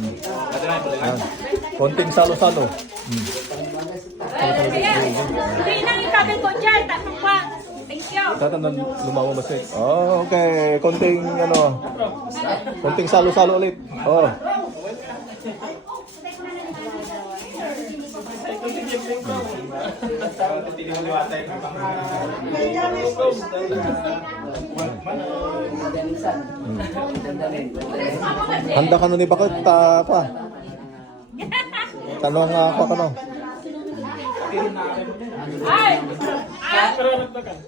Yan. Konting salo-salo. Hindi nang ikabil ko dyan. Tatong pa. Thank you. Tatandang lumawa ba siya? Oh, okay. Konting ano. Konting salo-salo ulit. Oh. Handa ka nun ni bakit pa? Tanong ako ka no. Ay!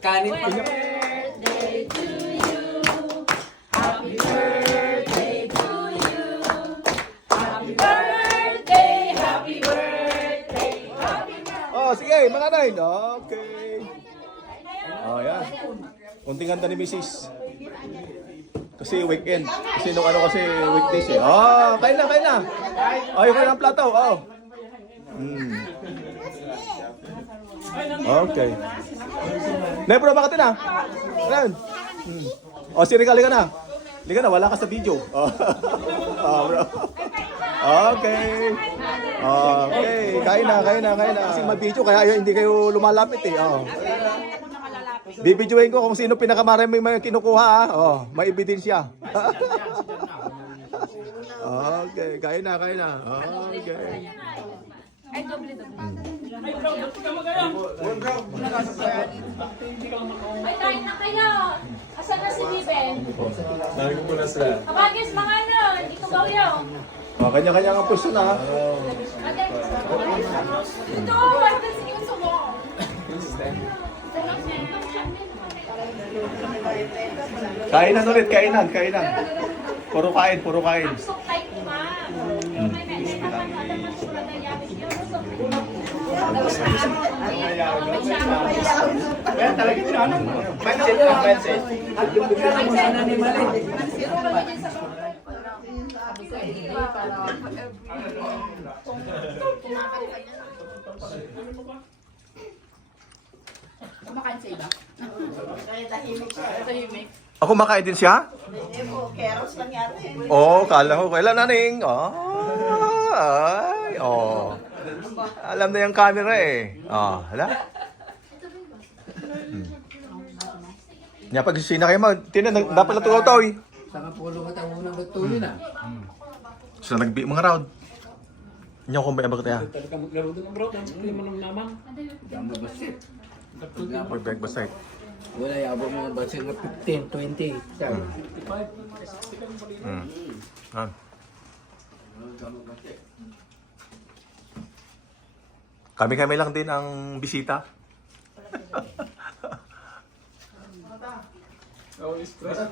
Kanit ko. Birthday to you. Happy birthday to you. Happy birthday, happy birthday, happy birthday. Oh, sige, mga nine. Okay. Oh, yan. Kunting handa ni Mrs. Kasi weekend. Kasi nung ano kasi weekdays eh. Oh, kain na, kain na. Oh, yung kailang plato. Oh. Okay. Nebro, bakit na? Ayan. Oh, si Rica, liga na. Liga na, wala ka sa video. Oh, oh bro. Okay. Okay. Kain na, kain na, kain na. Kasi mag-video, kaya hindi kayo lumalapit eh. Oh. Bibidyoin ko kung sino pinakamaraming may kinukuha. Oh, may ebidensya. Okay, kain na, kain na. Okay. Ay, doble-doble. Ay, kain na kayo. Asan na si Biben? Lagi ko po na sila. Kabagis, mga ano, hindi ko bawyaw. Oh, kanya-kanya ang puso na. Ito, why does he use a wall? Kainan ulit, kainan, kainan. Puro kain, puro kain. I'm so tight, ma'am. Kaya talaga yun, ano? Mindset lang, mindset. Kumakain sa iba? Kaya tahimik siya. Tahimik. Ako makain din siya? Hindi po, keros lang yata eh. Oo, kala ko. Kailan naning? Ay, oh. Alam na yung camera eh. Oh, hala. Nya pag sina kayo mag, dapat na tuloy. Saka pulo ka tayo unang nagtuloy na. So nagbi mga round. Nya kung ba bakit ya? Talaga maglaro doon bro, hindi mo naman naman. Dama basit. Or bag basay. Wala yabo mga basit na 15, 20. Ah. Kami-kami lang din ang bisita. Oh, stress. So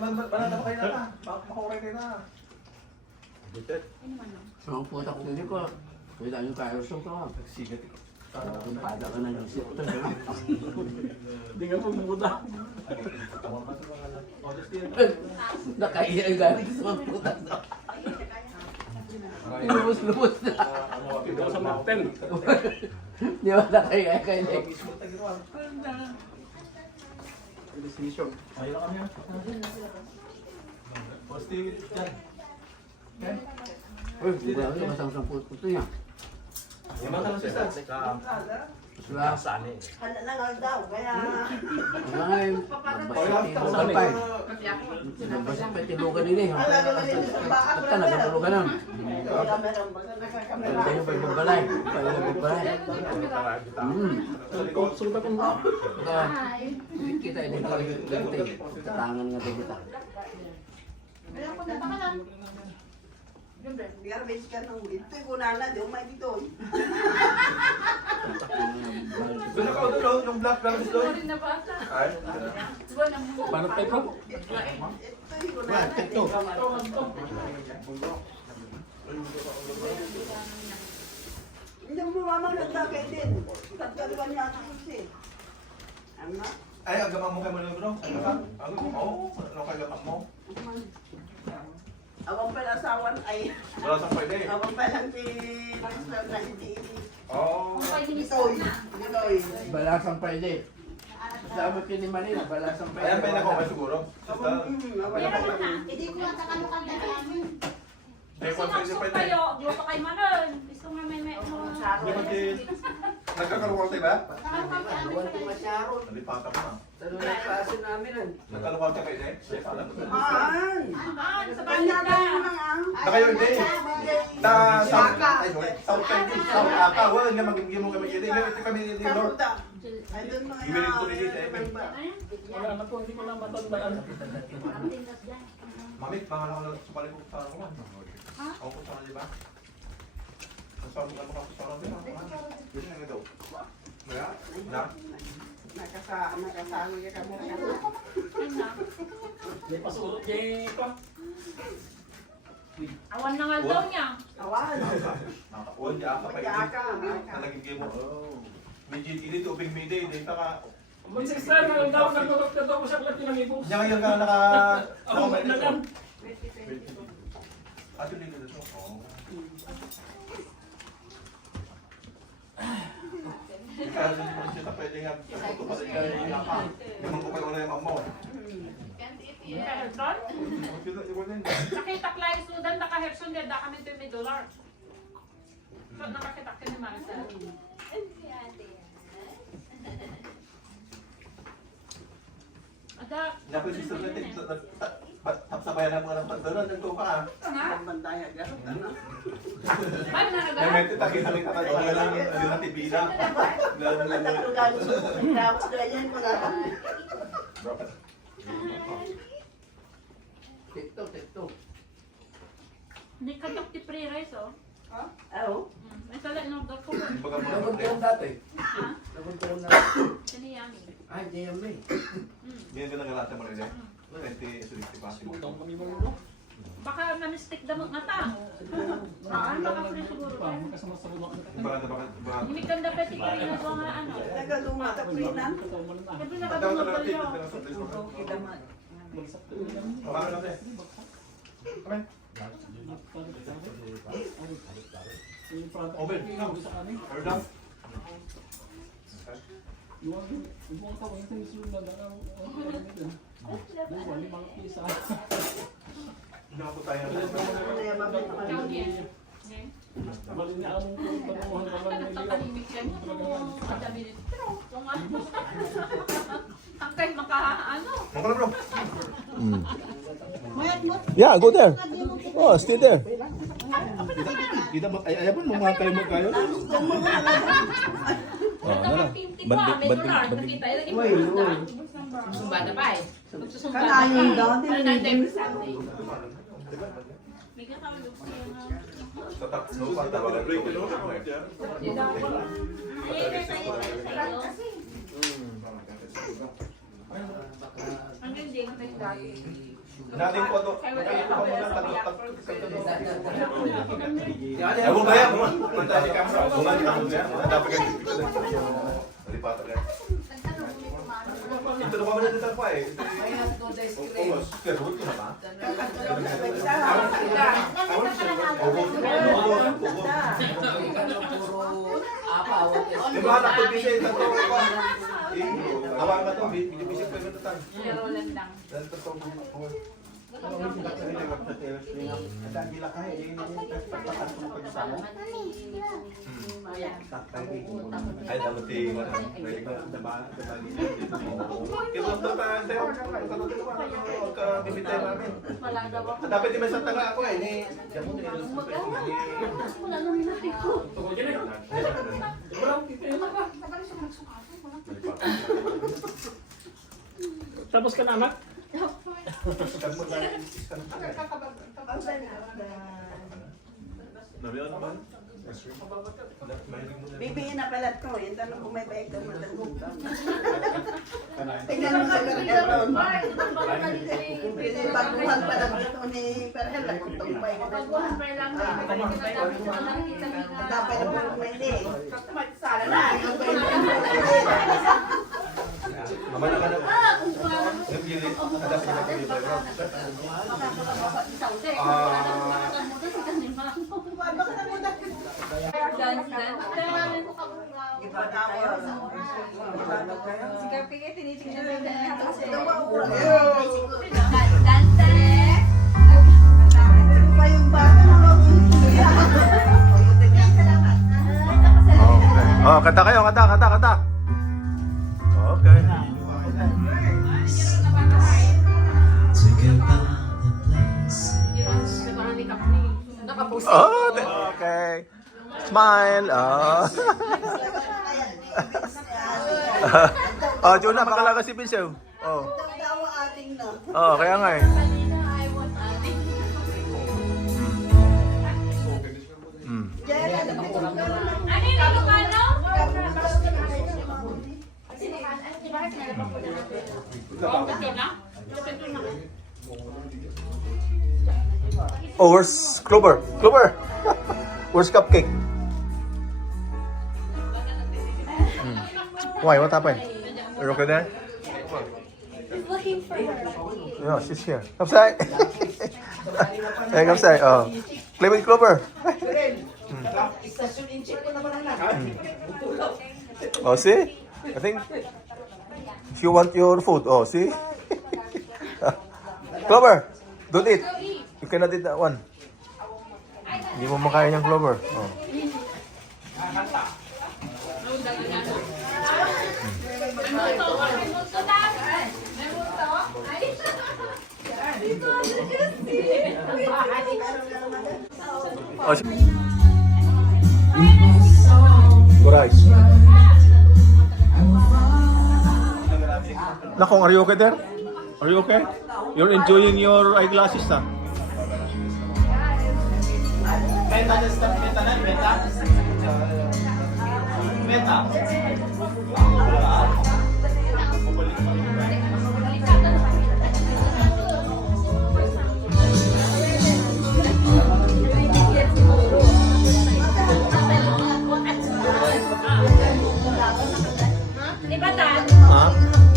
ang puta ko dito ko. Pwede yung kayo so ka. Kung pada ka na yung sit. Hindi nga po muda. Nakaiya yung galing sa puta. Lubos-lubos na. Ito sa mountain. Di ba nakaiya kayo? Decision. Ayun kami. Positive dyan. Uy, di ba yung masang puto niya? Yung mga lang siya. Sila. Hala na nga daw, kaya... Ay, magbasit pa eh. Magbasit pa tilugan din eh. Basta nagtulugan nun. Kaya meron ba sa nakakamera? Kaya pa yung bagbalay. Kaya yung bagbalay. Suda kong Kaya, kita ini kalau ganti. Tangan nga din kita. Garbage ka nung ito'y kunala, di umay dito. Doon ako doon, yung black black doon. Ay. Paano tayo bro? Ito'y kunala. Hindi mo mamang nagdagay din. Tatgaluan niya ang kasi. Ano? Ay, agamang mo kayo mo bro. Ano ka? Oo, ano kayo gamak mo? Awang pala asawan ay... Wala sa pwede. Awang pala si... Mr. na hindi. Oo. Ito'y. Balasang pwede. Sabi ko ni Manila, balasang pwede. Ayan, may nako kayo siguro. Awang pala. Hindi ko lang takalukan na namin. May Kasi pwede nagsok pwede. kayo, Nagkakaluwarte ba? Luwan ko masyaron. Nalipata ko na. Ano na klase namin nun? Nagkaluwarte kayo, eh? Alam ko. Aan. Sa Panyagan balita. mo lang ang. Na kayo, hindi. Na South, ay, sorry, South China, South Aka. Wala nga magiging mo kami yun. Ito kami yun. Karuta. Ay, doon mga Imilig ko rin dito, eh. Wala na po, hindi ko na matandaan. Mamit, pangalan ko lang sa paling ko sa ako. Ako ko sa kanila ba? Ang sabi ka mo sa kanila. Yun nga daw. Kaya, na? Nakasama ka mo. May pasurot niya pa. Awan na nga daw niya. Awan. Nakakaon, di aka pa yun. Nalaging game mo. May GT dito, big media, dito ka. Mag sister, ngayon daw, nagtutog ka daw ko siya platin ng ibos. Diyan ngayon ka naka... Ako na lang. Ate dito dito. Oo. Kaya din ko siya pwede nga ito pa rin kayo yaka. Naman ko kayo na yung mamo. Herson? Nakita klay sudan naka-Herson din da kami $20. So nakakita ka ni Marcel. Ada, Napag sister natin, tapsabayan na mga ng pagdala, nagto ka ah. Ang bandaya gano'n. ay na May nagara. mente tagi kami ka tayo lang yung natibila. Tapos ganyan mo na. TikTok. Ni katok ti pre-rice oh. Oo. May sala in-order ko. Naguntuan dati. Ha? Naguntuan na. Siniyami. Ay, di yan may. Ganyan ka nang natin mo rin eh. 20 sulit pa. Utang kami mo. Baka na-mistake damot nga ta. Baka pre siguro tayo. Magkasama sa luma. Baka Hindi ka dapat ikaw na ko nga ano. Nagaluma ka prinan. Sabi na kadungol ko yun. Open. Or down. Yung tao yung sinusunod na ang limang pisa. Nakapot tayo. Ikaw niya. Bali niya among tanungan ka lang nila. Tahimik siya. Ang dami nito. Pero kung ano. Ang kahit maka-ano. Mangkala bro. Yeah, go there. Oh, stay there. Kita ayaw mo mga kayo mo kayo. Ito ang pinti ko ah. May dolar. Nakita. Ilagay mo sa sumbada pa eh. Magsusumbada pa. Kanayon daw. Kanayon daw yung Sunday. May kakawin ko siya nga. Sa top no pa tawag break no. Hindi daw ko. Ang ganda yung dati. Natin ko to. Kayo pa mo lang tagot. Ay mo kaya mo. Punta si camera. Bunga ni camera. Dapat ka dito. Lipat ka. Ito na ba dito pa eh. Oh, pero ito na ba? Yung mga nakapag-bisay na to, awang ka to, binibisay ko yung tatang. Roland lang. Ay, dapat yung pwede ko na kaya ba ito pa tayo? Kabibitay namin. Wala daw ako. Dapat di may santanga ako eh. Tungkol yan eh. Walang titira ka. Tapos ka na anak? Nabiyan naman. Bibihin na palat ko. Yung tanong kung may bayag ka mo. Tingnan mo sa kargaron. Pagbuhan pa lang ito ni Perhel. Kung may Pagbuhan pa lang. dapat na po may hindi. Magsala na. Mama na ka na. Nagpilit. Adas ka na pinipay. Pa yung bata na mag-uwi. Ah, Oh, kanta kayo, kanta. Okay. Oh, okay. Smile. Oh. Oh, Jonah, pakalaga si Vince. Oh. Dawa ating na. Oh, kaya nga eh. Oh, where's Clover? Clover! Where's Cupcake? Why? What happened? Are you okay there? Looking for her. No, she's here. Kapsay! Hey, Kapsay. Oh. Play with Clover. Oh, see? I think she want your food. Oh, see? Clover, don't eat. You cannot eat that one. Hindi mo makain yung Clover. Oh. Oh, Guys. Nakong, are you okay there? Are you okay? You're enjoying your eyeglasses, ha? Di ba, Tan? Ha?